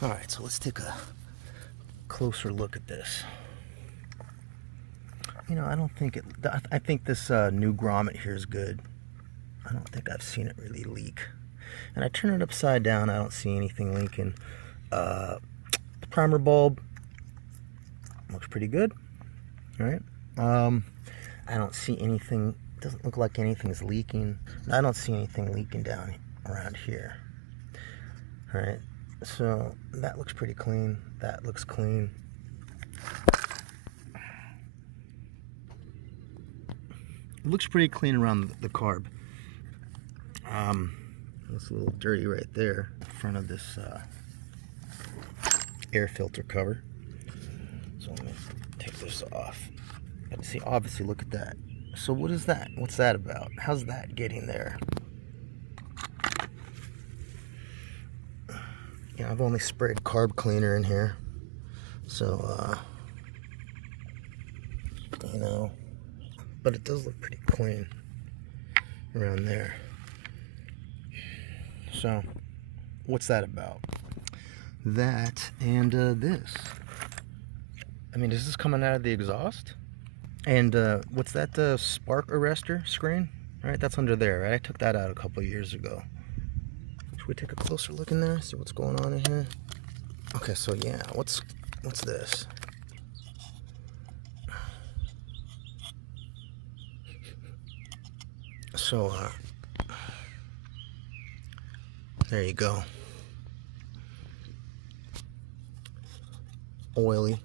All right, so let's take a closer look at this. You know, I don't think it, I think this new grommet here is good. I don't think I've seen it really leak. And I turn it upside down, I don't see anything leaking. The primer bulb looks pretty good, all right? I don't see anything, doesn't look like anything's leaking. I don't see anything leaking down around here, all right? So that looks pretty clean, that looks clean. It looks pretty clean around the carb. It's a little dirty right there in front of this air filter cover. So let me take this off. And see, obviously, look at that. So what is that? What's that about? How's that getting there? Yeah, I've only sprayed carb cleaner in here. So, you know, but it does look pretty clean around there. So, what's that about? That and this. I mean, is this coming out of the exhaust? And what's that spark arrestor screen? All right, that's under there, right? I took that out a couple of years ago. Should we take a closer look in there, see what's going on in here? Okay, so yeah, what's this? So, there you go. Oily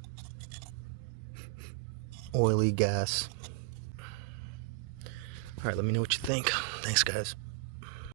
gas. All right, let me know what you think. Thanks, guys.